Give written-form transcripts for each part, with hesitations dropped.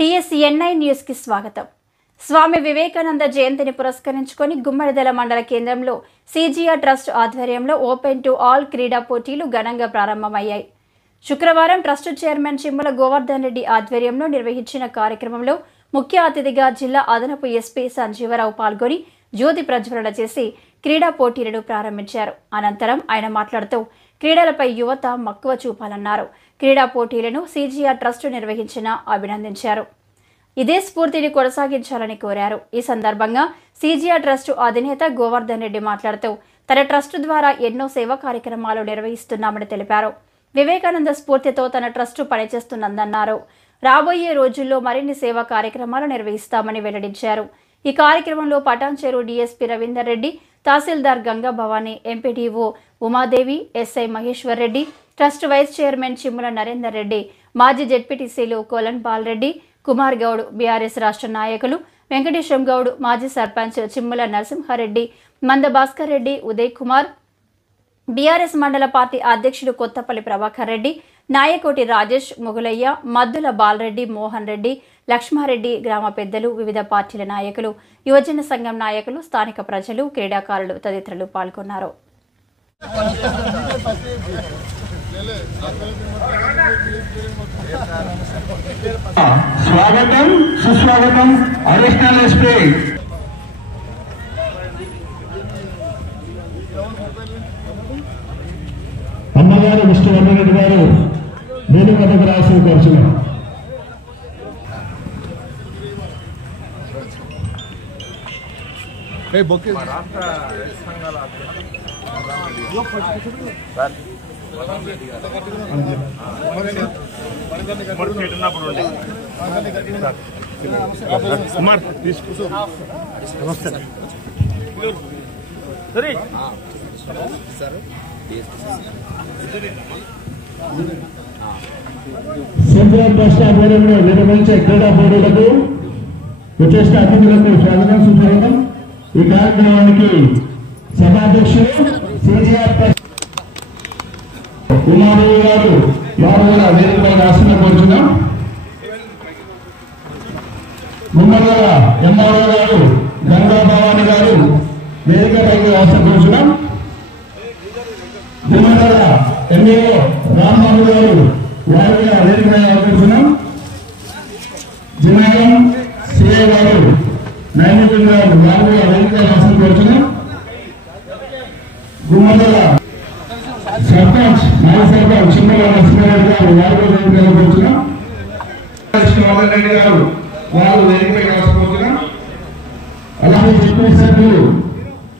TSNI news కి స్వాగతం. స్వామి వివేకానంద జయంతిని పురస్కరించుకొని గుమ్మడిదల మండల కేంద్రంలో CGR ట్రస్ట్ ఆధ్వర్యంలో ఓపెన్ టు ఆల్ క్రీడా పోటీలు ఘనంగా ప్రారంభమయ్యాయి. శుక్రవారం ట్రస్ట్ చైర్మన్ చిమ్మల గోవర్ధన్ రెడ్డి ఆధ్వర్యంలో నిర్వహించిన కార్యక్రమంలో ముఖ్య అతిథిగా జిల్లా అదనపు SP సంజీవరావు పాల్గొని జ్యోతి ప్రజ్వలన చేసి క్రీడా పోటీలను ప్రారంభించారు. అనంతరం ఆయన మాట్లాడుతూ క్రీడలపై యువత మక్కువ చూపాలన్నారు. క్రీడా పోటీలను CGR ట్రస్ట్ అభినందించారు. ఇదే స్ఫూర్తిని కొనసాగించాలని కోరారు. ఈ సందర్భంగా CGR ట్రస్ట్ అధినేత గోవర్ధన్ రెడ్డి మాట్లాడుతూ తన ట్రస్ట్ ద్వారా ఎన్నో సేవా కార్యక్రమాలు నిర్వహిస్తున్నామని తెలిపారు. వివేకానంద స్ఫూర్తితో తన ట్రస్ట్ పనిచేస్తున్నదన్నారు. రాబోయే రోజుల్లో మరిన్ని సేవా కార్యక్రమాలు నిర్వహిస్తామని వెల్లడించారు. ఈ కార్యక్రమంలో పటాన్చెరు DSP రవీందర్ రెడ్డి, తహసీల్దార్ Ganga Bhavani, MPDO Umadevi, SI Maheshwar Reddy, trust vice chairman Chimmala Narender Reddy, మాజీ జెడ్పీటీసీలు కోలన్ బాలరెడ్డి, కుమార్ గౌడ్, BRS రాష్ట్ర నాయకులు వెంకటేశం గౌడ్, మాజీ సర్పంచ్ చిమ్మల నరసింహారెడ్డి, మంద భాస్కర్ రెడ్డి, ఉదయ్ కుమార్, BRS మండల పార్టీ అధ్యక్షుడు కొత్తపల్లి ప్రభాకర్ రెడ్డి, నాయకోటి రాజేష్, మొగులయ్య, మద్దుల బాలరెడ్డి, మోహన్ రెడ్డి, లక్ష్మారెడ్డి, గ్రామ పెద్దలు, వివిధ పార్టీల నాయకులు, యువజన సంఘం నాయకులు, స్థానిక ప్రజలు, క్రీడాకారులు తదితరులు పాల్గొన్నారు. స్వాగతం సుస్వాగతం. అడిషనల్ SP అమ్మగారు విష్ణువర్ధన్ రెడ్డి గారు వేదిక వద్దకు రావాల్సింది కోరుచున్నాం. CGR ట్రస్ట్ ఆధ్వర్యంలో నిర్వహించే క్రీడా పోటీలకు వచ్చేసిన అతిథులకు స్వాగతం సుస్వాగతం. ఈ కార్యక్రమానికి సభాధ్యక్షులు CGR ట్రస్ట్ ఉమాదేవి గారు వారు కూడా వేదికపై రాష్ట్రంలో కోరుచున్నాం. గుమ్మడిదల MRO గారు గంగా భవాని గారు వేదికపైకి రాష్ట్రం కోరుచున్నాం. గుమ్మడిదల MAO రామ్మోహన్ గారు వారు కూడా వేదికపై కోరుచున్నాం. జినాయం CA గారు నైమికులు గారు వారు కూడా వేదికపై రాష్ట్రం కోరుచున్నాం. గుమ్మడిదల సర్పంచ్ మాజీ సర్పంచ్ చిమ్మల నరసింహారెడ్డి గారు వారు కూడా వేదికపై కోరుచున్నాం. విష్ణువర్ధన్ రెడ్డి గారు వారు వేదికపై రాసుకోవచ్చున్నాం. అలాగే జెడ్పీ సభ్యులు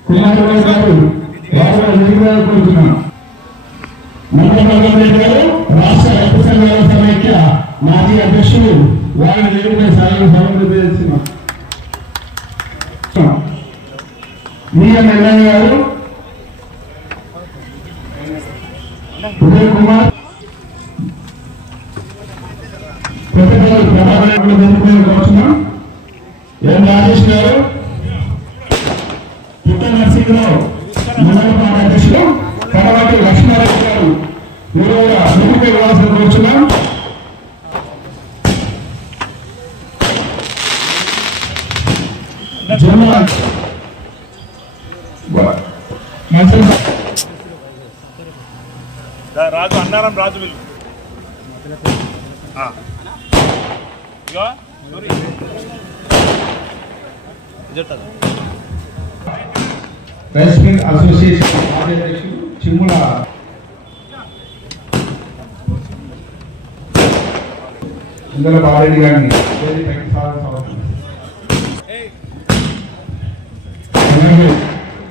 కుమార్ గౌడ్ గారు వారు కూడా వేదికపై కోరుచున్నాం. మండల రెడ్డి గారు రాష్ట్ర రైతు సంఘాల సమైక్య మాజీ అధ్యక్షులు వారిని వేదికపై సమన్వయిస్తున్నాం. ఎమ్మెల్యే గారు ఉదయ్ కుమార్, కొత్తపల్లి ప్రభాకర్ కోరుచున్నాం. ఎం రాజేష్ గారు, పుట్ట నర్సింగ్రావు మండల పార్టీ అధ్యక్షులు కడవాటి లక్ష్మారెడ్డి గారు వీరు కూడా వేదికపై రావాల్సిన కోరుచున్నాం. రాజు అన్నారం రాజు వీళ్ళు రైస్ మిల్ అసోసియేషన్ మాజీ అధ్యక్షులు చిమ్ముల ఇందల బాలరెడ్డి గారిని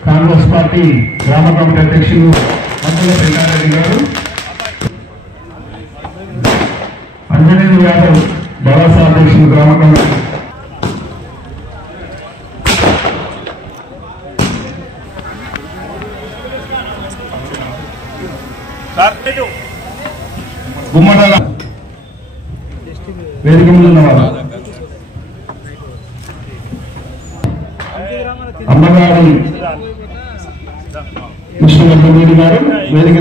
కాంగ్రెస్ పార్టీ గ్రామ కమిటీ అధ్యక్షులు మండల పెండారెడ్డి గారు, అంజనేయులు యాదవ్ భరోసా అధ్యక్షులు గ్రామ కమిటీ, గుమ్మడల వేదిక మీద ఉన్నవారు అమ్మగారి విష్ణువర్ధన్ రెడ్డి గారు వేదిక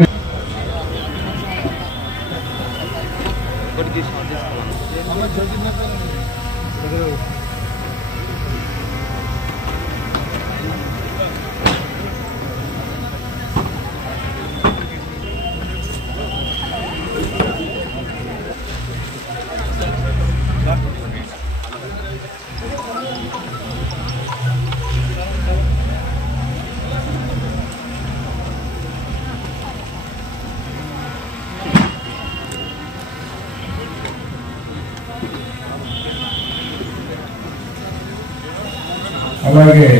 అలాగే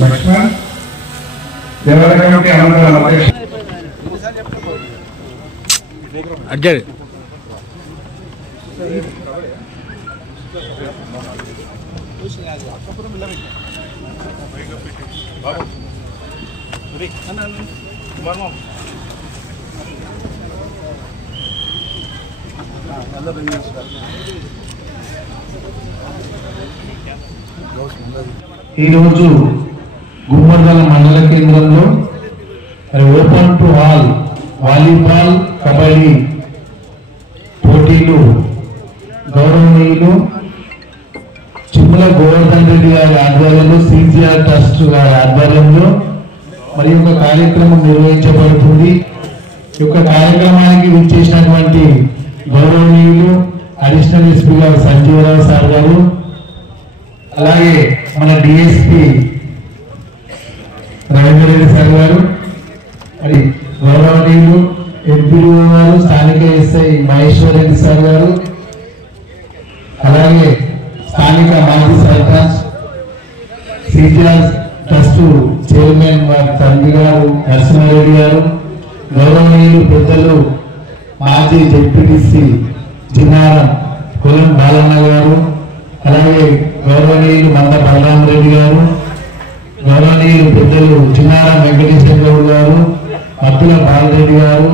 లక్ష్మణ్ దేవాలయ కమిటీ అనంతరం అడ్జర్ ఈరోజు గుమ్మడిదల మండల కేంద్రంలో open to all volleyball kabaddi పోటీలు గౌరవనీయులు చిమ్మల గోవర్ధన్ రెడ్డి గారి ఆధ్వర్యంలో సిజిఆర్ ట్రస్ట్ గారి ఆధ్వర్యంలో మరి ఒక కార్యక్రమం నిర్వహించబడుతుంది. ఈ యొక్క కార్యక్రమానికి విచ్చేసినటువంటి గౌరవనీయులు అడిషనల్ ఎస్పీ గారు సంజీవరావు సార్ గారు, అలాగే మన డిఎస్పి రవీంద్ర రెడ్డి సార్ గారు, మరి గౌరవనీయులు ఎంపీడీఓ గారు, స్థానిక ఎస్ఐ మహేశ్వర్ రెడ్డి సార్ గారు, అలాగే స్థానిక మాజీ సర్పంచ్ సిజిఆర్ ట్రస్ట్ చైర్మన్ వారి తండ్రి గారు నరసింహారెడ్డి గారు, గౌరవనీయులు పెద్దలు మాజీ జెడ్పీటీసీ జిన్నారం కులం బాలన్న గారు, అలాగే గౌరవనీయులు మంద బలరామరెడ్డి గారు, గౌరవనీయులు పెద్దలు చిన్నారం వెంకటేశ్వర గౌడ్ గారు, మద్దుల బాలరెడ్డి గారు,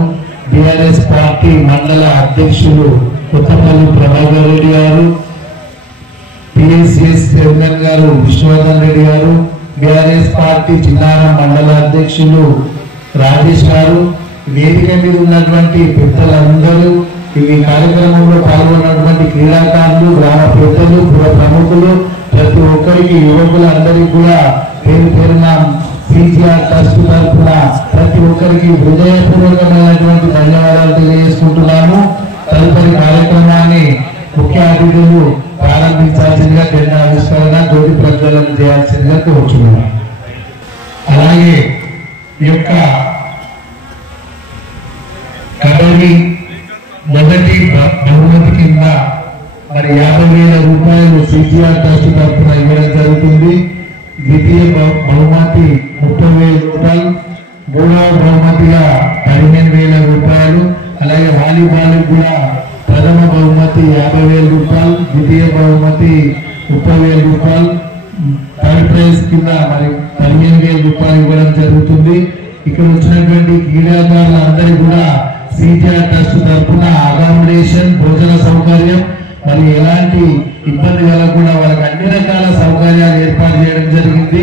బీఆర్ఎస్ పార్టీ మండల అధ్యక్షులు కొత్తపల్లి ప్రభాకర్ రెడ్డి గారు, పిఎస్సిఎస్ చైర్మన్ గారు విష్ణువర్ధన్ రెడ్డి గారు, బీఆర్ఎస్ పార్టీ చిన్నారం మండల అధ్యక్షులు రాజేష్ గారు, వేదిక మీద ఉన్నటువంటి పెద్దలందరూ, ఈ కార్యక్రమంలో పాల్గొన్నటువంటి క్రీడాకారులు, గ్రామ పెద్దలు, పుర ప్రముఖులు, ప్రతి ఒక్కరికి యువకులందరికీ కూడా పేరు పేరున సిజిఆర్ ట్రస్ట్ తరఫున ప్రతి ఒక్కరికి హృదయపూర్వకమైనటువంటి ధన్యవాదాలు తెలియజేసుకుంటున్నాము. తదుపరి కార్యక్రమాన్ని ముఖ్య అతిథులు ప్రారంభించాల్సిందిగా జెండా ఆవిష్కరణ జ్యోతి ప్రజ్వలన చేయాల్సిందిగా కోరుచున్నాము. అలాగే ఈ యొక్క కబడ్డీ మొదటి బహుమతి కింద మరి 50,000 రూపాయలు సిజిఆర్ ట్రస్ట్ తరఫున ఇవ్వడం జరుగుతుంది. ద్వితీయ బహుమతి 30,000 రూపాయలు, మూడవ బహుమతిగా 15,000 రూపాయలు, అలాగే వాలీబాల్ కూడా ప్రథమ బహుమతి 50,000 రూపాయలు, ద్వితీయ బహుమతి 30,000 రూపాయలు, థర్డ్ ప్రైజ్ కింద మరి 15,000 రూపాయలు ఇవ్వడం జరుగుతుంది. ఇక్కడ వచ్చినటువంటి క్రీడాకారులు అందరూ కూడా సిజిఆర్ ట్రస్ట్ తరఫున అకామిడేషన్, భోజన సౌకర్యం, మరి ఎలాంటి ఇబ్బంది కలగకుండా వాళ్ళకి అన్ని రకాల సౌకర్యాలు ఏర్పాటు చేయడం జరిగింది.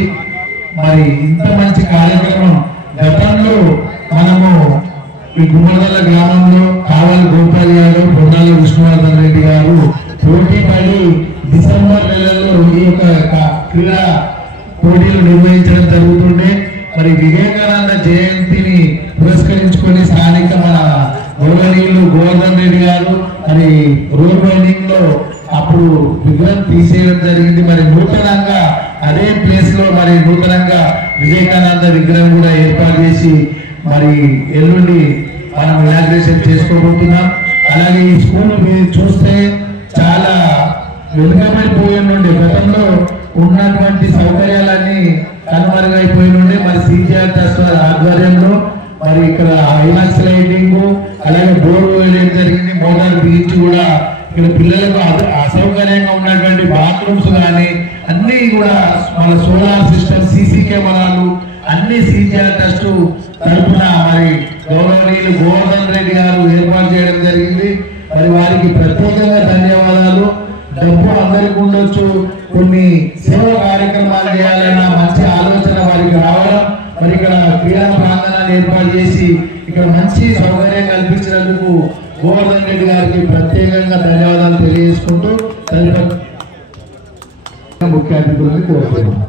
మరి ఇంత మంచి కార్యక్రమం గతంలో మనము ఈ గుమ్మడిదల గ్రామంలో కావాలి గోపాల్ గారు, పొన్నాల విష్ణువర్ధన్ రెడ్డి గారు పోటీ పడి డిసెంబర్ నెలలో ఈ యొక్క క్రీడా పోటీలు నిర్వహించడం జరుగుతుండే. మరి వివేకానంద జయంతిని పురస్కరించుకొని స్థానిక మన గౌరవనీయులు గోవర్ధన్ రెడ్డి గారు మరి రోడ్ రైడింగ్ లో అప్పుడు విగ్రహం తీసేయడం జరిగింది. మరి నూతనంగా అదే ప్లేస్ లో మరి నూతనంగా వివేకానంద విగ్రహం కూడా ఏర్పాటు చేసి మరి ఎల్లుండి మనం ఇనాగ్రేషన్ చేసుకోబోతున్నాం. అలాగే ఈ స్కూల్ మీరు చూస్తే చాలా వెనుకబడిపోయి నుండి గతంలో ఉన్నటువంటి సౌకర్యాలన్నీ కనుమరుగైపోయి నుండి మరి సిజిఆర్ ట్రస్ట్ ఆధ్వర్యంలో మరి ఇక్కడ ఐలాక్స్ లైటింగ్, అలాగే బోర్డు వేయడం జరిగింది. మోటార్ బిగించి కూడా ఇక్కడ పిల్లలకు అసౌకర్యంగా ఉన్నటువంటి బాత్రూమ్స్ కానీ అన్ని కూడా మన సోలార్ సిస్టమ్, సీసీ కెమెరాలు అన్ని సిజిఆర్ ట్రస్ట్ తరఫున మరి గౌరవనీయులు గోవర్ధన్ రెడ్డి గారు ఏర్పాటు చేయడం జరిగింది. మరి వారికి ప్రత్యేకంగా ధన్యవాదాలు. డబ్బు అందరికీ ఉండొచ్చు, కొన్ని సేవ కార్యక్రమాలు చేయాలన్న మంచి ఆలోచన వారికి రావడం, మరి ఇక్కడ క్రీడా ప్రాంగణాన్ని ఏర్పాటు చేసి ఇక్కడ మంచి సౌకర్యం కల్పించినందుకు గోవర్ధన్ రెడ్డి గారికి ప్రత్యేకంగా ధన్యవాదాలు తెలియజేసుకుంటూ తదుపరి ముఖ్య అతిథులను కోరుతున్నాం.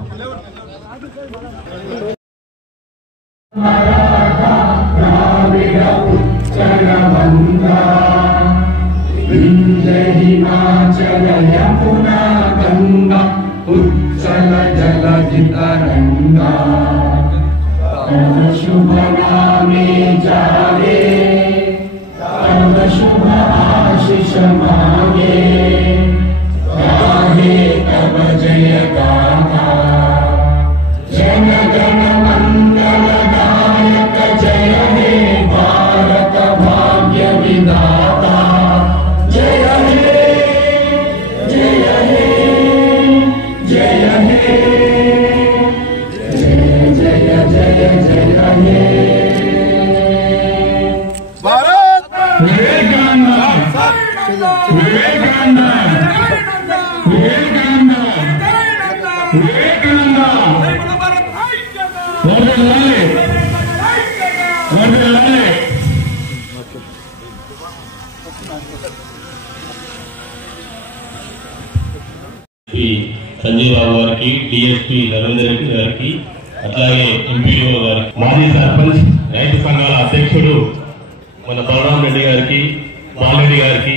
शुभ नामे जागे तब शुभ आशीष मांगे गाहे तब जय गाथा जन गण मंगल दायक जय हे भारत भाग्य विधाता जय हे जय हे जय हे भारत సంజయ్ బాబు గారికి, డిఎస్పీ రవీంద్ర రెడ్డి గారికి, అట్లాగే ఎంపీడీఓ గారికి, మాజీ సర్పంచ్ రైతు సంఘాల అధ్యక్షుడు మన బలరాం రెడ్డి గారికి, బాలరెడ్డి గారికి,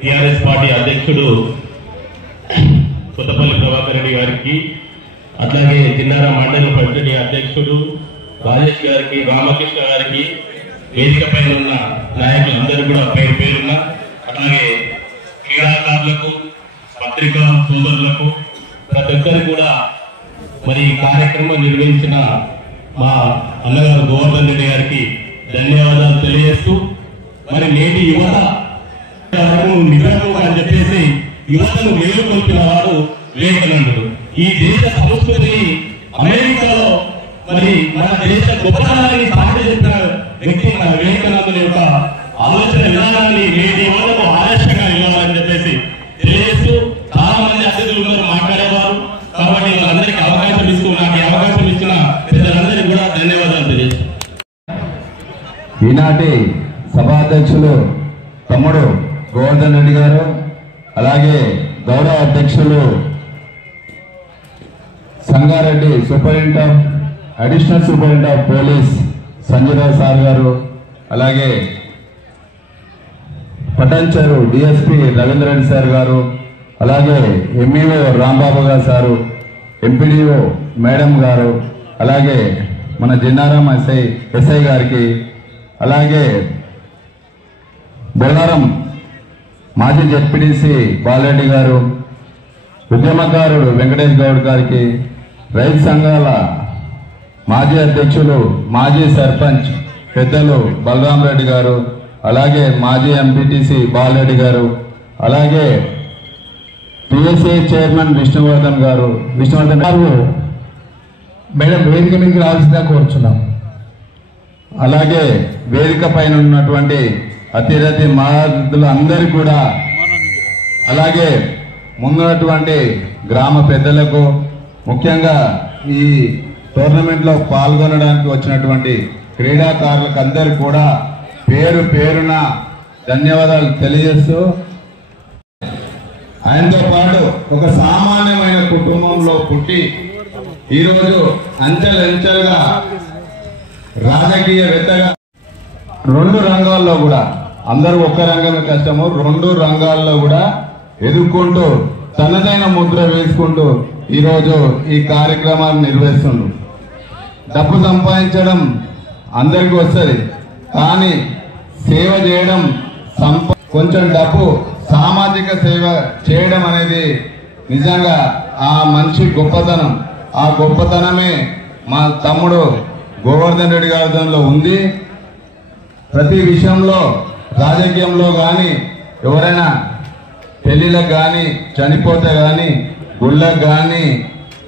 టిఆర్ఎస్ పార్టీ అధ్యక్షుడు కొత్తపల్లి ప్రభాకర్ రెడ్డి గారికి, అట్లాగే చిన్నార మండల పరిషత్ అధ్యక్షుడు రాజేష్ గారికి, రామకృష్ణ గారికి, వేదిక పైన ఉన్న నాయకులందరూ కూడా పేరు పేరున్న, అట్లాగే క్రీడాకారులకు, పత్రికా సోదరులకు, ప్రతి ఒక్కరికి కూడా మరి ఈ కార్యక్రమం నిర్వహించిన మా అన్నగారు గోవర్ధన్ రెడ్డి గారికి ధన్యవాదాలు తెలియజేస్తూ, మరి నేటి యువత నిజము అని చెప్పేసి యువతను మేలుకొల్పిన వాడు వివేకానందుడు. ఈ దేశ సంస్కృతిని అమెరికాలో మరి మన దేశ గొప్పతనాన్ని సాటి చెప్పిన వ్యక్తి మన వివేకానందుని యొక్క ఆలోచన విధానాన్ని నేటి యువతకు ఆదర్శంగా నిలవాలని చెప్పేసి తెలియజేస్తూ, చాలా మంది అతిథులు ఉన్నారు మాట్లాడేవారు, కాబట్టి వాళ్ళందరికీ అవకాశం ఇస్తూ నాకు అవకాశం ఇచ్చిన పెద్దలందరికీ కూడా ధన్యవాదాలు తెలియజేస్తాను. ఈనాటి సభాధ్యక్షులు తమ్ముడు గోవర్ధన్ రెడ్డి గారు, అలాగే గౌరవ అధ్యక్షులు Sangareddy additional superintendent of police Sanjay Rao sir గారు, అలాగే పటాన్చెరు డిఎస్పీ రవీంద్ర రెడ్డి సార్ గారు, అలాగే ఎంఈఓ రాంబాబు గారు సారు, ఎంపీడీఓ మేడం గారు, అలాగే మన జిన్నారాం ఎస్ఐ గారికి, అలాగే బొల్లారం మాజీ జెడ్పీటీసీ బాలరెడ్డి గారు, ఉద్యమకారుడు వెంకటేష్ గౌడ్ గారికి, రైతు సంఘాల మాజీ అధ్యక్షులు మాజీ సర్పంచ్ పెద్దలు బలరాం రెడ్డి గారు, అలాగే మాజీ ఎంపీటీసీ బాలరెడ్డి గారు, అలాగే పిఎస్ఏ చైర్మన్ విష్ణువర్ధన్ గారు మేడం వేదిక మీదకి రావాల్సిందిగా కోరుచున్నాం. అలాగే వేదిక పైన ఉన్నటువంటి అతిరథి మహారథులు అందరికీ కూడా, అలాగే ముందున్నటువంటి గ్రామ పెద్దలకు, ముఖ్యంగా ఈ టోర్నమెంట్ లో పాల్గొనడానికి వచ్చినటువంటి క్రీడాకారులకు అందరికీ కూడా పేరు పేరున ధన్యవాదాలు తెలియజేస్తూ, ఆయనతో పాటు ఒక సామాన్యమైన కుటుంబంలో పుట్టి ఈరోజు అంచెలంచెలుగా రాజకీయవేత్తగా రెండు రంగాల్లో కూడా, అందరూ ఒక్క రంగమే కష్టము, రెండు రంగాల్లో కూడా ఎదుర్కొంటూ తనదైన ముద్ర వేసుకుంటూ ఈరోజు ఈ కార్యక్రమాన్ని నిర్వహిస్తుండ్రు. డబ్బు సంపాదించడం అందరికీ వస్తుంది, కానీ సేవ చేయడం కొంచెం డబ్బు సామాజిక సేవ చేయడం అనేది నిజంగా ఆ మనిషి గొప్పతనం. ఆ గొప్పతనమే మా తమ్ముడు గోవర్ధన్ రెడ్డి గారిలో ఉంది. ప్రతి విషయంలో, రాజకీయంలో కానీ, ఎవరైనా పెళ్లిళ్ళకు కానీ, చనిపోతే కానీ, గుళ్ళకు కానీ,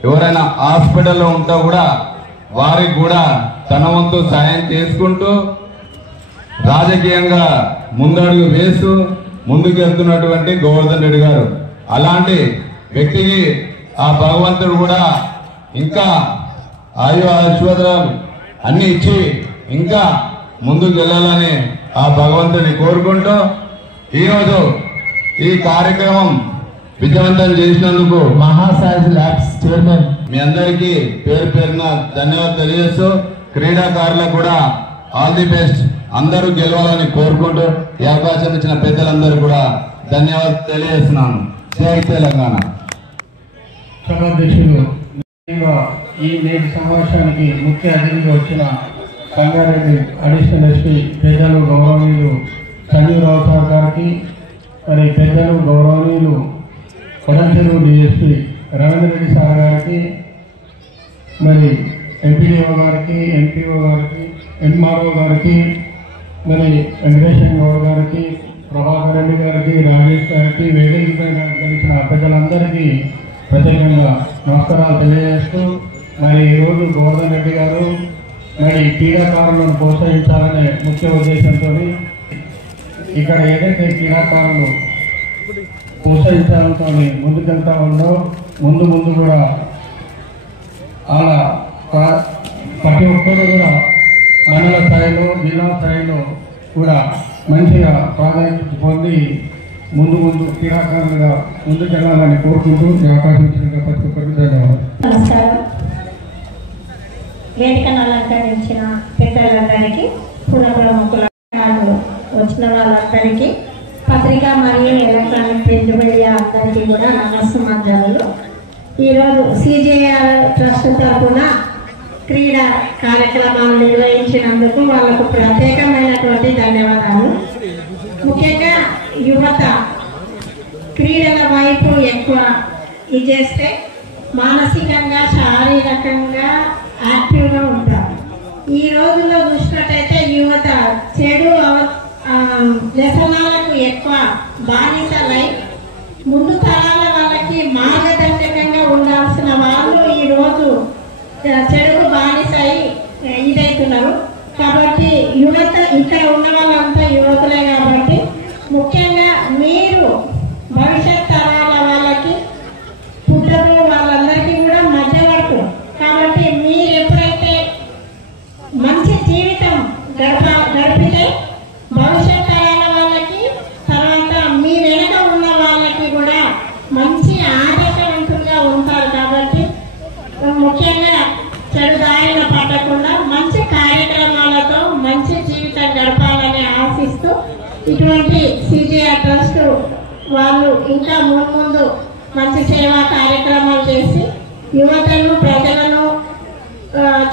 ఎవరైనా హాస్పిటల్లో ఉంటా కూడా వారికి కూడా తన వంతు సాయం చేసుకుంటూ రాజకీయంగా ముందడుగు వేస్తూ ముందుకు వెళ్తున్నటువంటి గోవర్ధన్ రెడ్డి గారు. అలాంటి వ్యక్తికి ఆ భగవంతుడు కూడా ఇంకా ఆయు ఆశీర్వాదాలు అన్ని ఇచ్చి ఇంకా ముందుకు వెళ్ళాలని ఆ భగవంతుని కోరుకుంటూ ఈరోజు ఈ కార్యక్రమం విజయవంతం చేసినందుకు మహాసాయి ల్యాబ్స్ చైర్మన్ మీ అందరికీ పేరు పేరున ధన్యవాదాలు తెలియజేస్తూ క్రీడాకారులకు కూడా ఆల్ ది బెస్ట్, అందరూ గెలవాలని కోరుకుంటూ ఈ అవకాశం ఇచ్చిన పెద్దలందరూ కూడా ధన్యవాదాలు తెలియజేస్తున్నాను. జై తెలంగాణ. సభాధ్యక్షులు ఈ నేటి సమావేశానికి ముఖ్య అతిథిగా వచ్చిన సంగారెడ్డి అడిషనల్ ఎస్పీ పెద్దలు గౌరవనీయులు సంజీవరావు సార్ గారికి, మరి పెద్దలు గౌరవనీయులు కొడంచెరువు డిఎస్పీ రవీంద్ర రెడ్డి సార్ గారికి, మరి ఎంపీడీఓ గారికి, ఎంపీఓ గారికి, ఎంఆర్ఓ గారికి, మరి వెంకటేశ్వర గౌడ్ గారికి, ప్రభాకర్ రెడ్డి గారికి, రాజేష్ గారికి, వేదిక కలిసిన పెద్దలందరికీ ప్రత్యేకంగా నమస్కారాలు తెలియజేస్తూ, మరి ఈరోజు గోవర్ధన్ రెడ్డి గారు మరి క్రీడాకారులను ప్రోత్సహించాలనే ముఖ్య ఉద్దేశంతో ఇక్కడ ఏదైతే క్రీడాకారులు ప్రోత్సహించాలతో ముందుకెళ్తా ఉందో ముందు కూడా అలా ప్రతి ఒక్కరు కూడా మండల స్థాయిలో, జిల్లా స్థాయిలో కూడా మంచిగా ప్రాధాన్యత పొంది ముందు క్రీడాకారులుగా ముందుకెళ్లాలని కోరుకుంటూ ఈ అవకాశం ఇచ్చిన ప్రతి ఒక్కరికి ధన్యవాదాలు. నమస్కారం. వేదికను అలంకరించిన పెద్దలందరికీ, పురప్రముఖులకు, వచ్చిన వాళ్ళందరికీ, పత్రికా మరియు ఎలక్ట్రానిక్ ప్రింట్ మీడియా అందరికీ కూడా నమస్కారాలు. ఈరోజు సిజేఆర్ ట్రస్ట్ తరఫున క్రీడా కార్యక్రమాలు నిర్వహించినందుకు వాళ్ళకు ప్రత్యేకమైనటువంటి ధన్యవాదాలు. ముఖ్యంగా యువత క్రీడల వైపు ఎక్కువ ఇది చేస్తే మానసికంగా, శారీరకంగా యాక్టివ్గా ఉంటారు. ఈ రోజుల్లో చూసినట్టయితే యువత చెడు వ్యసనాలకు ఎక్కువ బానిసలై ముందు తరాల వాళ్ళకి మార్గదర్శకంగా ఉండాల్సిన వాళ్ళు ఈరోజు చెడుకు బానిసై ఇదవుతున్నారు. కాబట్టి యువత, ఇక్కడ ఉన్న వాళ్ళంతా యువతులే కాబట్టి ముఖ్యంగా మీరు భవిష్యత్ తరాల వాళ్ళకి పుట్టరు వాళ్ళందరికీ కూడా మధ్యవర్తులు. కాబట్టి మీరు ఎప్పుడైతే మంచి జీవితం గడిపితే భవిష్యత్ తరాల వాళ్ళకి, తర్వాత మీ వెనక ఉన్న వాళ్ళకి కూడా మంచి ఆదర్శవంతులుగా ఉంటారు. కాబట్టి ముఖ్యంగా చెడు దారిన పడకుండా మంచి కార్యక్రమాలతో మంచి జీవితం గడపాలని ఆశిస్తూ ఇటువంటి సిజిఆర్ ట్రస్ట్ వాళ్ళు ఇంకా ముందు మంచి సేవా కార్యక్రమాలు చేసి యువతను, ప్రజలను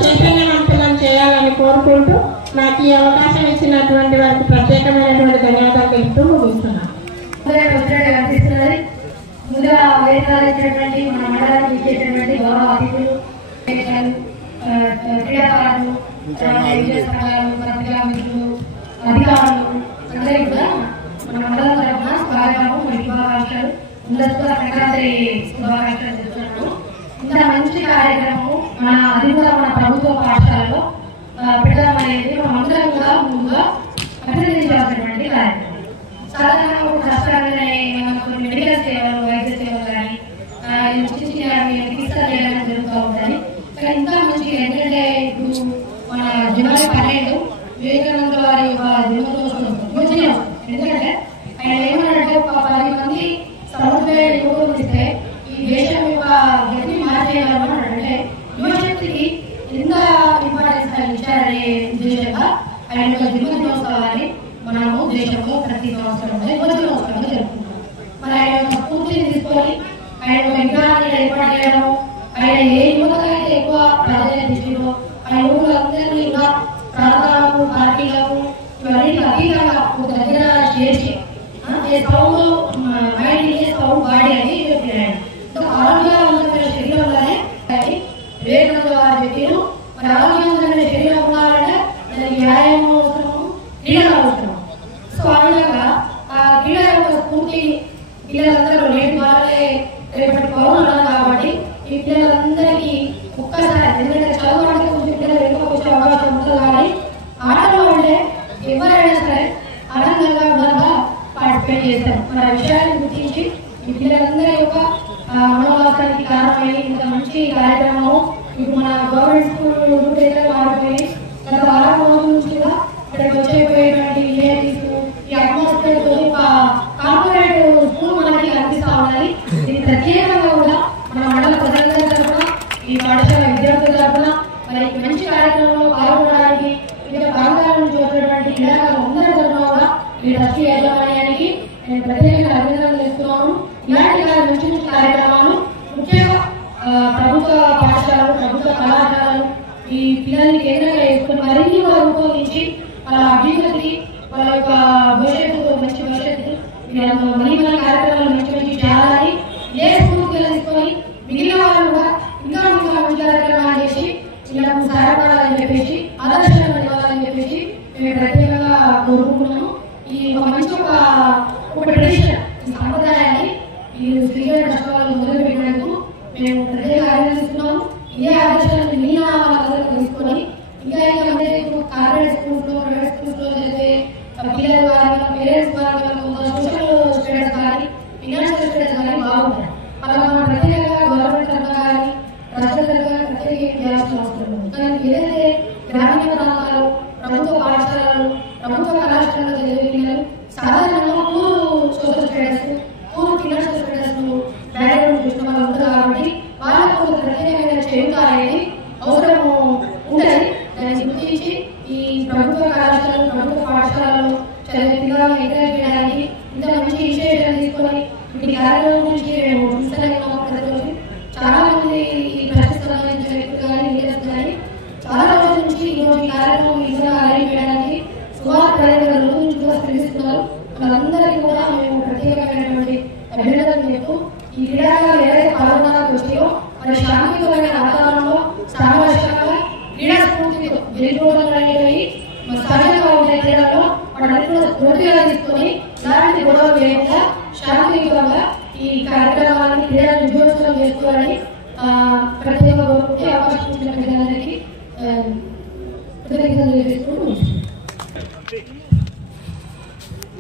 చైతన్యవంతులను చేయాలని కోరుకుంటూ నాకు ఈ అవకాశం ఇచ్చినటువంటి వారికి ప్రత్యేకమైనటువంటి ధన్యవాదాలు తెలుపుతూ ముగిస్తున్నాను. కనిపిస్తున్నది. ముందుగా వేదికలు ఇచ్చినటువంటి మన మండలానికి ఇచ్చేటటువంటి గౌరవ అతిథులు, క్రీడాకారులు, విద్యా సంఘాలు, పత్రికా మిత్రులు, అధికారులు అందరికీ కూడా మన మండలం తరఫున స్వాగతము, శుభాకాంక్షలు, ముందస్తుగా సంక్రాంతి శుభాకాంక్షలు చెప్తున్నాము. ఇంత మంచి కార్యక్రమం మన అధికార మన ప్రభుత్వ పాఠశాలలో పెట్టడం అనేది మనందరం కూడా ముందుగా అభినందించాల్సినటువంటి కార్యక్రమం. సాధారణంగా ఒక కష్టాలనే మనం కొన్ని మెడికల్ సేవలు, వైద్య సేవలు కానీ చికిత్స చేయడం జరుగుతూ ఉంటుంది. కానీ ఇంకా మంచిగా ఎందుకంటే ఇప్పుడు మన జనవరి 12 వివేకానంద వారి యొక్క జన్మదినం. ఎందుకంటే ఆయన ఏమన్నారంటే ఒక 10 మంది సముద్ర యువకులు ఇస్తే ఈ దేశం యొక్క గతి మార్చేయాలని అంటే యువశక్తికి ఎంత ఇంపార్టెన్స్ ఇచ్చారనే ఉద్దేశంగా ఆయన యొక్క జన్మదినోత్సవాన్ని మనము దేశంలో ప్రతి సంవత్సరం యువదినోత్సవంగా జరుపుకుంటాం. మరి ఆయన యొక్క స్ఫూర్తిని తీసుకొని ఆయన యొక్క విగ్రహాన్ని ఏర్పాటు చేయడము, ఆయన ఏ యువతగా అయితే ఎక్కువ ప్రాధాన్యత ఇచ్చిందో ఆ యువకులందరినీ ఇంకా ప్రాంతాలకు, పార్టీలకు ఇవన్నీ అతీతంగా ఒక దగ్గర చేసి సౌండ్ మైండ్ సౌండ్ బాడీ అని చెప్పారు. ఆరోగ్యవంతమైన శరీరంలోనే వివేకానంద వారు చెప్పారు. మరి ఆరోగ్యవంతమైన శరీరం ఉండాలంటే దానికి వ్యాయామం అవసరము, క్రీడలు అవసరం. సో ఆ విధంగా ఆ క్రీడ యొక్క స్ఫూర్తి పిల్లలందరూ నేటి వాళ్ళే రేపటి పౌరులు కాబట్టి ఈ పిల్లలందరికీ ఒక్కసారి, ఎందుకంటే చదువు అంటే కొంచెం పిల్లలు ఎక్కువ వచ్చే అవకాశం ఉంటుంది. కానీ ఆటలు అంటే ఎవరైనా సరే ఆనందంగా ఉన్నంగా పార్టిసిపేట్ చేస్తారు. మన విషయాన్ని గుర్తించి ఈ పిల్లలందరి యొక్క మనోవాసానికి కారణమై ఇంత మంచి కార్యక్రమము ఇప్పుడు మన గవర్నమెంట్ స్కూల్ రూట్ అయితే మారిపోయి గత వారం రోజుల నుంచి కూడా ఇక్కడికి వచ్చేపోయేటువంటి విలేజెస్ ఈ అట్మాస్ఫియర్ తో ఒక కార్పొరేట్ స్కూల్ మనకి కనిపిస్తా ఉన్నది. ఇది ప్రత్యేకంగా కూడా మన మండల ప్రజలందరి తరఫున ఈ పాఠశాల విద్యార్థుల తరఫున మరి మంచి కార్యక్రమంలో పాల్గొనడానికి వివిధ ప్రాంతాల నుంచి వచ్చేటువంటి క్రీడాకారులు అందరి తరఫున కూడా ఈ ట్రస్ట్ యాజమాన్యానికి నేను ప్రత్యేకంగా అభినందనలు చేస్తున్నాను. ఇలాంటి మంచి మంచి కార్యక్రమాలు ముఖ్యంగా ప్రభుత్వ పాఠశాలలు, ప్రభుత్వ కళాశాలలు ఈ పిల్లల్ని కేంద్రంగా చేసుకుని మరిన్ని కూడా రూపొందించి వాళ్ళ అభివృద్ధి, వాళ్ళ యొక్క భవిష్యత్తు, మంచి భవిష్యత్తు మళ్ళీ కార్యక్రమాలు మంచి మంచి చేయాలని ఏ స్కూల్కి తీసుకొని మిగిలిన వాళ్ళు కూడా ఇంకా ఇంకా మంచి కార్యక్రమాలు చేసి ఇలా సహాయపడాలని చెప్పేసి ఆదర్శంగా ఇవ్వాలని చెప్పేసి మేము ప్రత్యేకంగా కోరుకుంటున్నాము. ఈ ఒక మంచి ఒక ట్రెడిషన్, ఈ సంప్రదాయాన్ని ఈ శ్రీగర్ ట్రస్ట్ వాళ్ళు మొదలు పెట్టినందుకు మేము ప్రత్యేకంగా అభినందిస్తున్నాము. ఇదే ఆదర్శాలను మిగిలిన వాళ్ళందరూ తీసుకొని ఇంకా ఇంకా అంటే కార్పొరేట్ స్కూల్స్ లో, ప్రైవేట్ స్కూల్స్ లో చదివే పిల్లల ద్వారా పేరెంట్స్ ద్వారా సోషల్ స్టడీస్ కానీ ఫినాన్షియల్ స్టడీస్ కానీ బాగుంటాయి. అలా మనం ప్రత్యేకంగా గవర్నమెంట్ తరఫున కానీ రాష్ట్ర తరఫున ప్రత్యేక చేయాల్సిన అవసరం ఉంది. కానీ ఏదైతే గ్రామీణ ప్రాంతాలు, ప్రభుత్వ పాఠశాలలు, ప్రభుత్వ కళాశాలలో చదివే పిల్లలు సాధారణంగా poor social studies, poor financial studies background చూసిన వాళ్ళు ఉంటారు కాబట్టి వాళ్ళకు ప్రత్యేకమైన చేయుత అనేది అవసరం ఉంటుంది. దాన్ని గుర్తించి ఈ ప్రభుత్వ కళాశాలలు, ప్రభుత్వ పాఠశాలలో చదివే పిల్లలను ఎంకరేజ్ చేయడానికి ఇంత మంచి ఇనిషియేటివ్ తీసుకొని వీటి కార్యక్రమం గురించి మేము చూస్తున్నాం. ప్రతిరోజు చాలా మంది ఈ ట్రస్ట్ సంబంధించిన వ్యక్తులు కానీ లీడర్స్ కానీ చాలా రోజుల నుంచి ఈరోజు ఈ కార్యక్రమం ఇంకా అరేంజ్ చేయడానికి సుమారు 15 రోజుల నుంచి కూడా శ్రమిస్తున్నారు. వాళ్ళందరికీ కూడా మేము ప్రత్యేకమైనటువంటి అభినందనలు చెప్తూ ఈ క్రీడాకారులు ఏదైతే పాల్గొనడానికి వచ్చాయో మరి శాంతియుతమైన వాతావరణంలో సామరస్యంగా క్రీడా స్ఫూర్తితో గెలుపోవడం అనేవి సహజంగా ఉండే క్రీడల్లో వాటిని కూడా స్ఫూర్తిగా తీసుకొని ఎలాంటి గొడవ లేకుండా శాంతియుతంగా ఈ కార్యక్రమాలను క్రీడలను విజయోత్సవం చేసుకోవాలని ప్రత్యేకంగా కోరుకుంటే అవకాశం ఇచ్చిన ప్రజలందరికీ కృతజ్ఞతలు తెలియజేసుకుంటూ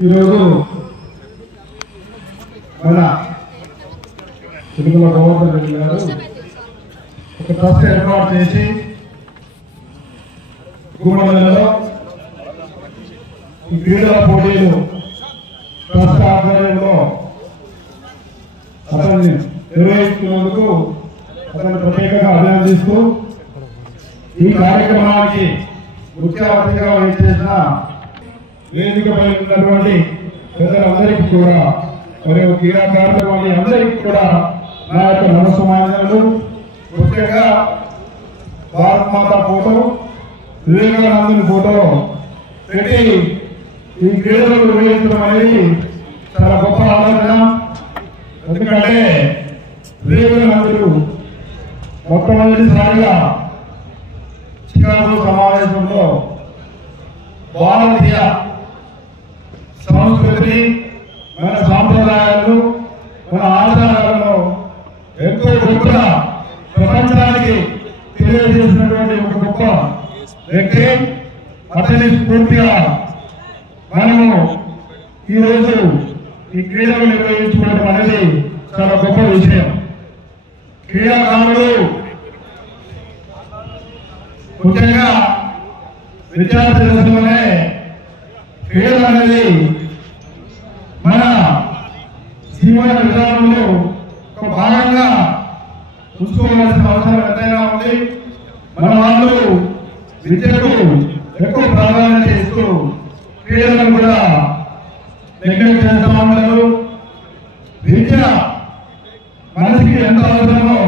ఈరోజు మన తిరుమల గోవర్ధన్ రెడ్డి గారు ఒక ట్రస్ట్ ఏర్పాటు చేసి గుమ్మడిలో ఈ క్రీడల పోటీలు ట్రస్ట్ ఆధ్వర్యంలో అతన్ని నిర్వహిస్తున్నందుకు అతన్ని ప్రత్యేకంగా అభినందిస్తూ ఈ కార్యక్రమానికి ముఖ్య అతిథిగా వహించేసిన వేదికపై ఉన్నటువంటి ప్రజలందరికీ కూడా మరియు క్రీడాకారులు అందరికీ కూడా నా యొక్క నమస్కారాలు. ముఖ్యంగా భారత మాత ఫోటో, వివేకానందుని ఫోటో పెట్టి ఈ క్రీడలు నిర్వహించడం అనేది చాలా గొప్ప ఆలోచన. ఎందుకంటే వివేకానందుడు మొట్టమొదటిసారిగా చికాగో సమావేశంలో భారతీయ సంస్కృతిని, మన సాంప్రదాయాలను, మన ఆచారాలను ఎంతో గొప్పగా ప్రపంచానికి తెలియజేసినటువంటి ఒక గొప్ప వ్యక్తి. అతని స్ఫూర్తిగా మనము ఈరోజు ఈ క్రీడలు నిర్వహించుకోవడం అనేది చాలా గొప్ప విషయం. క్రీడాకారులు ముఖ్యంగా విద్యార్థి దశలోనే క్రీడలు అనేది మన జీవన విధానంలో ఒక భాగంగా చూసుకోవాల్సిన అవసరం ఎంతైనా ఉంది. మన వాళ్ళు విద్యకు ఎక్కువ ప్రాధాన్యత ఇస్తూ క్రీడలను కూడా నెగ్లెక్ట్ చేస్తూ ఉంటారు. విద్య మనసుకి ఎంత అవసరమో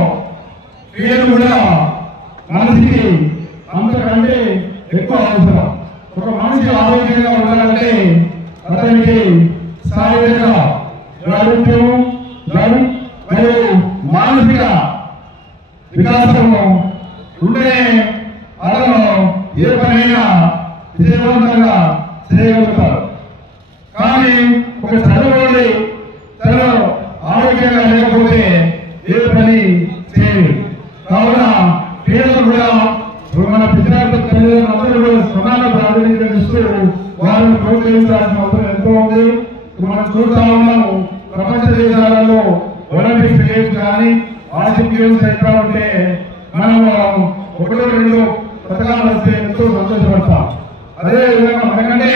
క్రీడలు కూడా మనసుకి అంతకంటే ఎక్కువ అవసరం. ఒక మనిషి ఆరోగ్యంగా ఉండాలంటే అతనికి శారీరక ఆరోగ్యం మరియు మానసిక వికాసము ఉంటేనే అతను ఏ పనైనా విజయవంతంగా చేయగలుగుతారు. కానీ ఒక చదువుని తను ఆరోగ్యంగా లేకపోతే ఏ పని చేయలేదు. కావున క్రీడలు కూడా మన విద్యార్థుల తల్లిదండ్రులందరూ కూడా సమాన ప్రాధాన్యత ఇస్తూ వారిని ప్రోత్సహించాల్సిన అవసరం ఎంతో ఉంది. మనం చూస్తా ఉన్నాము, ప్రపంచ దేశాలలో ఒలింపిక్స్ గేమ్స్ కానీ ఆసియన్ గేమ్స్ ఎట్లా ఉంటే మనం 1-2 పథకాలు వస్తే ఎంతో సంతోషపడతాం. అదేవిధంగా మనకంటే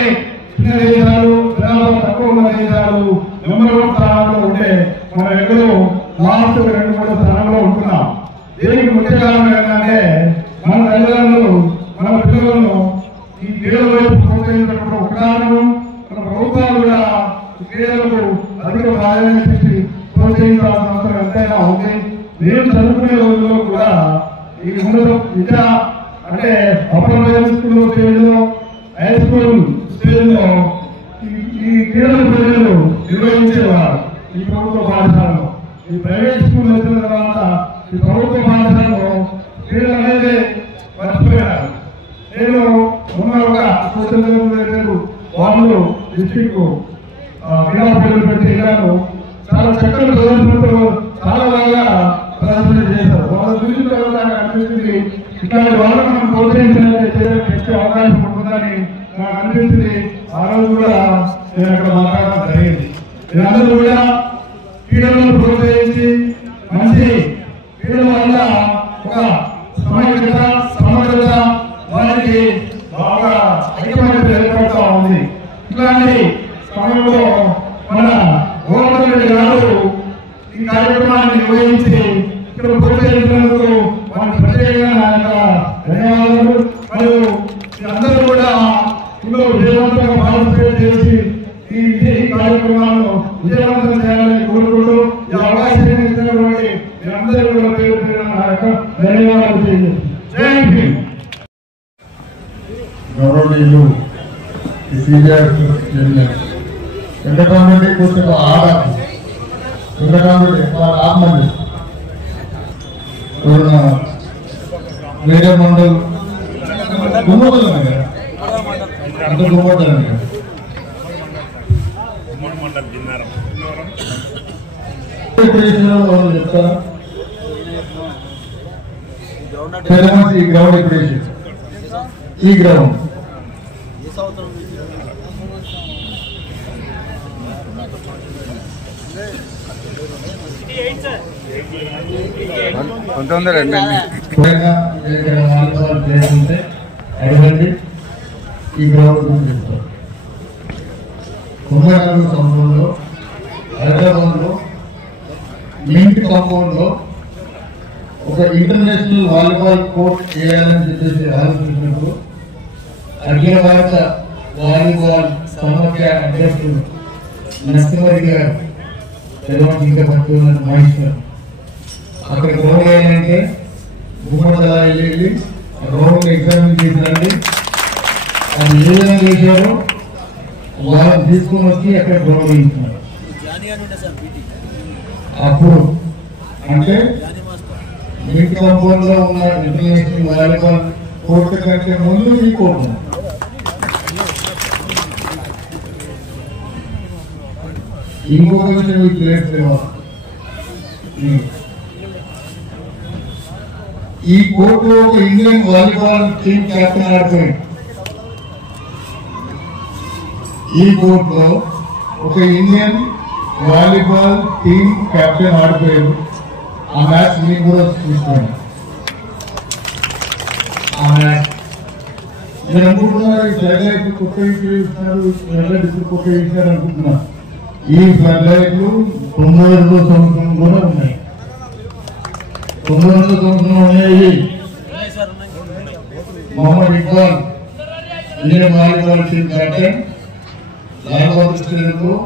చిన్న దేశాలు జనాభా తక్కువ ఉన్న దేశాలు నెంబర్ 1 స్థానంలో ఉంటే మనం ఎక్కడో లాస్ట్ 2-3 స్థానంలో ఉంటున్నాం. దీనికి ముఖ్య కారణం ఏంటంటే మన తల్లిదండ్రులు మన పిల్లలను ఈ క్రీడల వైపు ప్రోత్సహించినప్పుడు ఒక కారణం, మన ప్రభుత్వాలు కూడా ఈ క్రీడలకు అధిక ప్రాధాన్యత ఇచ్చి ప్రోత్సహించాల్సిన అవసరం ఎంతైనా ఉంది. నేను చదువుకునే రోజుల్లో కూడా ఈ ఉన్నత విద్య అంటే అప్పర్ ప్రైమరీ స్కూల్ స్టేజ్లో, హై స్కూల్ స్టేజ్లో ఈ క్రీడల ప్రజలు నిర్వహించేవారు. ఈ ప్రభుత్వ పాఠశాలలో ఈ ప్రైవేట్ స్కూల్ వచ్చిన తర్వాత ఈ ప్రభుత్వ పాఠశాలలో క్రీడలు అనేది మర్చిపోయారు. నేను ఉన్న ఒక వాళ్ళు డిస్టిక్ క్రీడాపీఠులు పెట్టి వెళ్ళాను. చాలా చక్కటి ప్రదర్శనతో చాలా బాగా ప్రదర్శన చేశారు. వాళ్ళ గురించి నాకు అనిపించింది, ఇట్లాంటి వాళ్ళని మనం ప్రోత్సహించే అవకాశం ఉంటుందని నాకు అనిపించింది. ఆ రోజు కూడా నేను అక్కడ మాట్లాడడం జరిగింది. మీరందరూ కూడా క్రీడలను ప్రోత్సహించి మంచి క్రీడల వల్ల ఒక సమైక్యత సమగ్రత వారికి బాగా ఐక్యమైన ఏర్పడుతూ ఉంది. ఇట్లాంటి సమయంలో మన గోవర్ధన్ రెడ్డి గారు ఈ కార్యక్రమాన్ని నిర్వహించి ఇక్కడ ప్రోత్సహించినందుకు వారికి ప్రత్యేకంగా నా యొక్క ధన్యవాదాలు. మరియు అందరూ కూడా ఇందులో విజయవంతంగా పార్టిసిపేట్ చేసి ఈ కార్యక్రమాలను విజయవంతం చేయాలని కోరుకుంటూ ఈ అవకాశాన్ని ఇచ్చినటువంటి మీరందరూ కూడా పేరు పేరు నా యొక్క ధన్యవాదాలు తెలియజేస్తున్నాను. జై హింద్. గౌరవనీయులు ఎంతకాలంటే కొంచెం ఆడాలి, ఎంతకాలంటే ఆత్మని వేరే మండల్ గుమ్మటలు అంత గుమ్మటలు చెప్తారా? ఈ గ్రౌండ్ ఎప్పుడేషన్ ఈ గ్రౌండ్ అడగండి. ఈ గ్రౌండ్ గురించి చెప్తారు. కుమ్మనగర్ సంబంధంలో హైదరాబాద్లో మింట్ కాంపౌండ్ లో ఒక ఇంటర్నేషనల్ వాలీబాల్ కోర్ట్ చేయాలని చెప్పేసి ఆలోచించినప్పుడు అఖిల భారత వాలీబాల్ సమాఖ్య అధ్యక్షుడు నరసింహరెడ్డి గారు తెలంగాణ ఇంకా పట్టుకున్న మహేశ్వర్ అక్కడ గ్రౌండ్ అయ్యాలంటే గుమ్మడలా వెళ్ళి గ్రౌండ్ ఎగ్జామిన్ చేసినండి. అది ఏ విధంగా చేశారో వాళ్ళని తీసుకుని వచ్చి అక్కడ గ్రౌండ్ వేయించుకున్నారు. అప్పుడు అంటే మింట్ కాంపౌండ్ లో ఉన్న ఇంటర్నేషనల్ వాలీబాల్ కోర్టు కంటే ముందు ఈ కోర్టు ఇంకొక విషయం మీకు తెలియట్లేవా? ఈ కోర్టులో ఒక ఇండియన్ వాలీబాల్ టీం క్యాప్టెన్ ఆడిపోయింది. ఈ కోర్టులో ఒక ఇండియన్ వాలీబాల్ టీం క్యాప్టెన్ ఆడిపోయారు. ఆ మ్యాచ్ మీకు కూడా చూసుకోండి. ఆ మ్యాచ్ మీరు అనుకుంటున్నారు ఈ ఫ్లడ్ లైట్లు కొత్త ఇస్తున్నారు, ఫ్లడ్ లైట్ కొత్త ఇస్తున్నారు అనుకుంటున్నారు. ఈ ఫ్లడ్ లైట్లు 900 సంవత్సరం కూడా ఉన్నాయి. 900 సంవత్సరం ఉన్నాయి. Mohammed Iqbal Indian volleyball team captain Lal Bahadur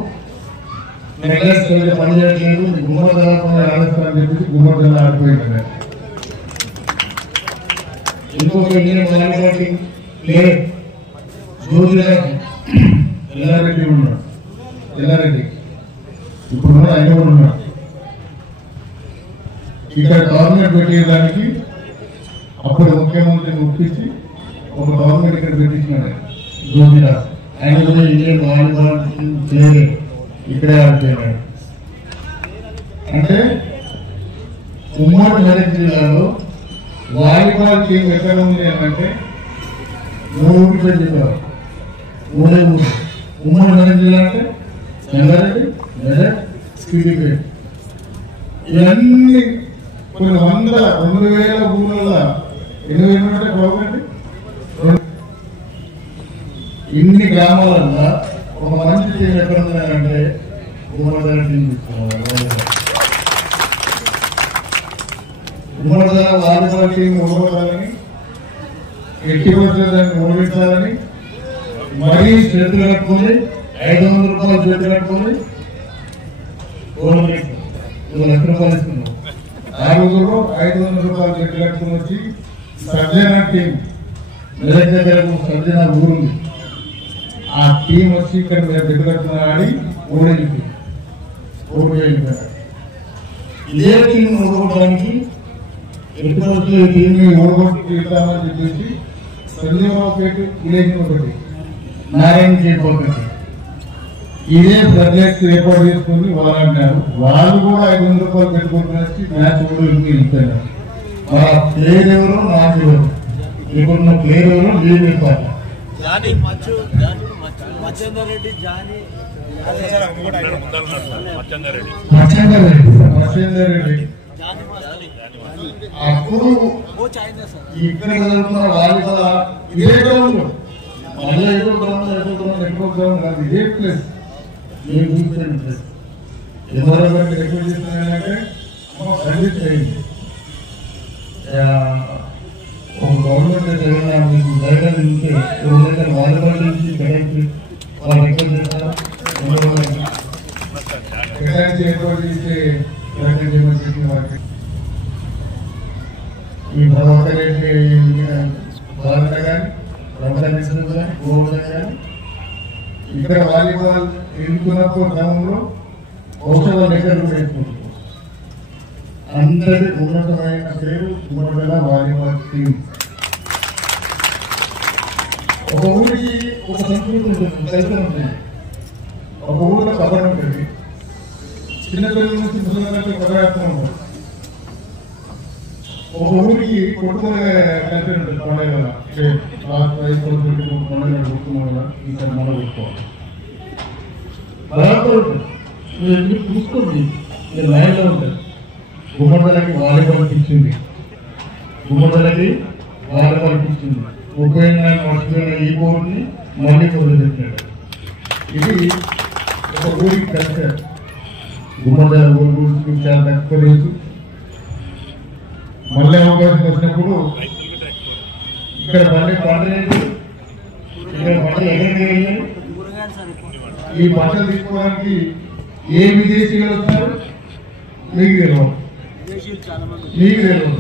necklace పనిచేయట్లేదు, గుమ్మడి ఆడేస్తారని చెప్పేసి గుమ్మడి ఆడిపోయింది. ఇంకొక Indian volleyball team player Jyothiraj Yellareddy ఉన్నాడు. ఎల్లారెడ్డి ఇప్పుడు కూడా ఆయన కూడా ఉన్నాడు. ఇక్కడ గవర్నమెంట్ పెట్టేదానికి అప్పుడు ముఖ్యమంత్రిని ఒప్పించి ఒక గవర్నమెంట్ ఇక్కడ పెట్టించినాడు జ్యోతిరాజ్. ఆయన కూడా ఇండియన్ వాలీబాల్ ప్లేయర్ ఇక్కడే ఆడిపోయినాడు. అంటే ఉమ్మడి మెదక్ జిల్లాలో వాలీబాల్ టీం ఎక్కడ ఉంది అంటే 3 ఊరికి చెప్పారు. 3 ఊరు ఉమ్మడి మెదక్ జిల్లా అంటే సంగారెడ్డి, మెదక్, సిద్దిపేట. ఇవన్నీ కొన్ని 100,000 ఊళ్ళ 8,000 ఉంటే గవర్నమెంట్ ఇన్ని గ్రామాలన్నా ఒక మంచి టీం ఎక్కడ ఉందంటే గుమ్మడిదల టీం తీసుకోవాలి. గుమ్మడిదల వాలీబాల్ టీం ఓడిపోవాలని, ఎట్టి వచ్చేదాన్ని ఓడించాలని మరీ చేతులు కట్టుకుని 500 రూపాయలు చేతులు కట్టుకుని 1 లక్ష రూపాయలు ఇస్తున్నాం. ఆ రోజుల్లో 500 రూపాయలు చేతులు కట్టుకుని వచ్చి సర్జన టీం మెదక్ దగ్గర సర్జన ఊరుంది, ఆ టీం వచ్చి ఇక్కడ మేము దగ్గర ఆడి ఓడిపోయారు. ఇదే టీం ఓడుకోవడానికి ఎటువంటి టీంని ఓడగొట్టుతామని చెప్పేసి సంజీవరావుపేట విలేజ్ ఒకటి, నారాయణ గేట్ ఒకటి, ఇదే ప్రజెక్ట్ ఏర్పాటు చేసుకుని వాళ్ళు అంటారు. వాళ్ళు కూడా 500 రూపాయలు పెట్టుకుంటూ వచ్చి మ్యాచ్ కూడా వెళ్తున్నారు. మన ప్లేయర్ ఎవరు, మ్యాచ్ ఎవరు, ఇప్పుడున్న ప్లేయర్ ఎవరు, లీవ్ ఇవ్వాలి. మచ్చేందర్ రెడ్డి అప్పుడు ఇక్కడ చదువుతున్న వాళ్ళు కదా ఇదే గ్రౌండ్, మళ్ళీ ఏదో గ్రౌండ్ ఎక్కువ గ్రౌండ్ కాదు, ఇదే ప్లేస్ మేము చూసిన ప్లేస్. ఎవరెవరికి రిక్వెస్ట్ చేస్తున్నారంటే సర్వీస్ చేయండి. ఒక గవర్నమెంట్ జరిగిన మీకు ధైర్యం ఉంటే ఎవరైతే వాలీబాల్ నుంచి కరెక్ట్ వాళ్ళు రిక్వెస్ట్ చేస్తారు, కరెక్ట్ ఏర్పాటు చేసే ప్రయత్నం చేయమని చెప్పిన వారికి ఈ ప్రభాకర్ రెడ్డి బాలన కానీ రమణ కానీ ఇక్కడ వాలీబాల్ ఎన్నుకున్నప్పుడు క్రమంలో ఔషధాల దగ్గర వేసుకుంటున్నాం. అందరి ఉన్నతమైన పేరు గుమ్మడిదల వాలీబాల్ టీం. ఒక ఊరికి ఒక సంస్కృతి ఉంటుంది, చరిత్ర ఉంటుంది. ఒక ఊరిలో కబడ్డీ ఉంటుంది, చిన్నపిల్లల నుంచి ముసలి కబడ్డీ ఉంటుంది. ఒక ఊరికి కొట్టుకునే కల్చర్ ఉంటుంది, పండుగ వల్ల లాస్ట్ 5 రోజులు పండుగ కొట్టుకున్న వల్ల ఈసారి మనం కొట్టుకోవాలి. బరాబర్ ఉంటుంది, మీరు చూసుకోండి, మీరు లైన్లో ఉంటుంది. గుమ్మడిదలకి వాలీబాల్ ఇచ్చింది, గుమ్మడిదలకి వాలీబాల్ ఇచ్చింది. ఉపయోగమైన వస్తున్న ఈ బోర్డుని మళ్ళీ మొదలుపెట్టాడు. ఇది ఒక ఊరికి కల్చర్. గుమ్మడిదల ఊరి గురించి చాలా తక్కువ తెలుసు. మళ్ళీ అవకాశం వచ్చినప్పుడు ఇక్కడ బండి పంటలేదు, ఇక్కడ పంటలు ఎక్కడికి వెళ్ళారు. ఈ పంటలు తీసుకోవడానికి ఏ విదేశీయులు వస్తారు మీకు తెలియదు, మీకు తెలియదు.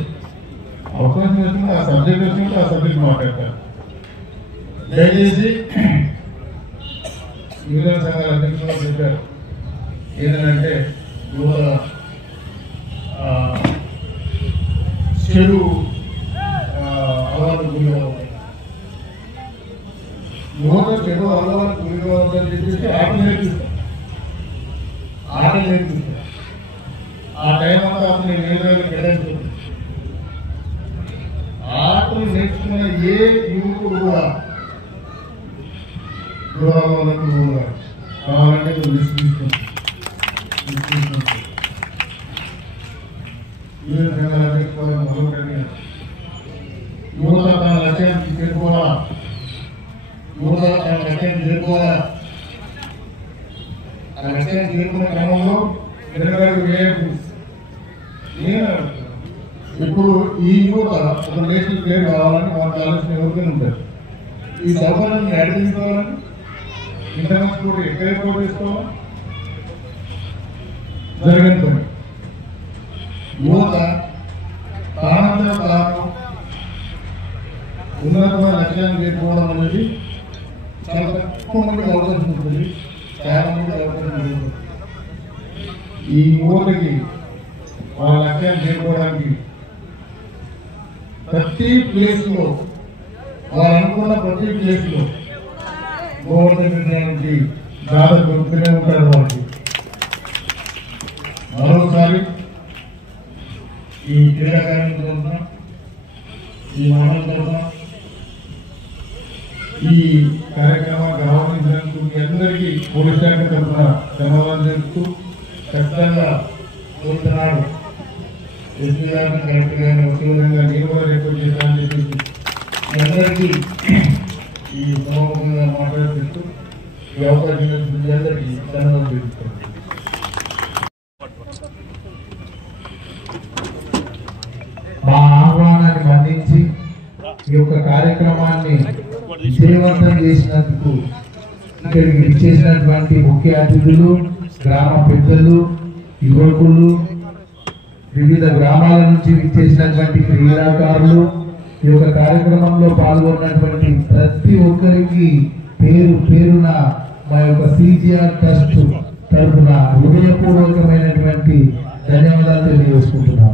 అవకాశం వచ్చింది ఆ సబ్జెక్ట్ వచ్చినప్పుడు ఆ సబ్జెక్ట్ మాట్లాడతారు. దయచేసి యువజన సంఘాల అధ్యక్షులు చెప్పారు ఏంటంటే యువత చెడు అలవాటు గురి కావాలి, యువత చెడు అలవాటు గురి కావాలని చెప్పేసి ఆటలు నేర్పిస్తారు. ఆ టైం అంతా అతని నేర్చుకుని కేటాయించుకుంటుంది. ఆటలు నేర్చుకున్న ఏ యువకుడు కూడా కావాలంటే నిశ్చయించుకుంటుంది. యువత తన లక్ష్యానికి చేరుకోవాలా, యువత తన లక్ష్యాన్ని చేరుకోవాలా. ఆ లక్ష్యాన్ని చేరుకునే క్రమంలో ఇప్పుడు ఈ యువత ఒక నేషనల్ ప్లేయర్ కావాలని వాళ్ళకి ఆలోచన ఎవరికైనా ఉంటారు. ఈ సౌకర్యాన్ని నడిపించుకోవాలని ఇంటర్నెట్ కూడా ఎక్కడ ఏర్పాటు చేసుకోవాలి జరిగిన పని. యువత తానంతా తాను ఉన్నతమైన లక్ష్యాన్ని చేరుకోవడం అనేది చాలా తక్కువ మందికి అవకాశం ఉంటుంది, చాలా మందికి అవకాశం ఉంటుంది. ఈ యువతకి వాళ్ళ లక్ష్యాన్ని చేరుకోవడానికి ప్రతి ప్లేస్ లో వాళ్ళు అనుకున్న ప్రతి ప్లేస్ లో గోవర్ధన్ దాదాపు దొరుకుతూనే ఉంటారు. వాళ్ళకి మరోసారి ఈ క్రీడాకారుల తరఫున, ఈ మండలం తరఫున ఈ కార్యక్రమాన్ని ఆహ్వానించినందుకు మీ అందరికీ పోలీస్ శాఖ తరఫున ధన్యవాదాలు చెప్తూ ఖచ్చితంగా కోరుతున్నాడు ఎస్పీ గారిని, కలెక్టర్ గారిని వచ్చే విధంగా నేను కూడా రిపోర్ట్ చేశానని చెప్పేసి మీ అందరికీ ఈ సమావేశంగా మాట్లాడుతూ ఈ అవకాశం అందరికీ ధన్యవాదాలు తెలుపుతున్నాను. మా ఆహ్వానాన్ని మన్నించి ఈ యొక్క కార్యక్రమాన్ని విజయవంతం చేసినందుకు ఇక్కడికి విచ్చేసినటువంటి ముఖ్య అతిథులు, గ్రామ పెద్దలు, యువకులు, వివిధ గ్రామాల నుంచి విచ్చేసినటువంటి క్రీడాకారులు, ఈ యొక్క కార్యక్రమంలో పాల్గొన్నటువంటి ప్రతి ఒక్కరికి పేరు పేరున మా యొక్క సిజిఆర్ ట్రస్ట్ తరఫున హృదయపూర్వకమైనటువంటి ధన్యవాదాలు తెలియజేసుకుంటున్నాం.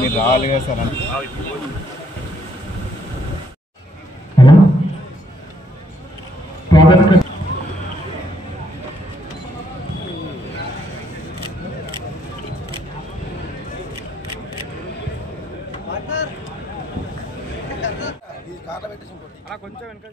మీరు రావాలి కదా సార్. కొంచెం వెనక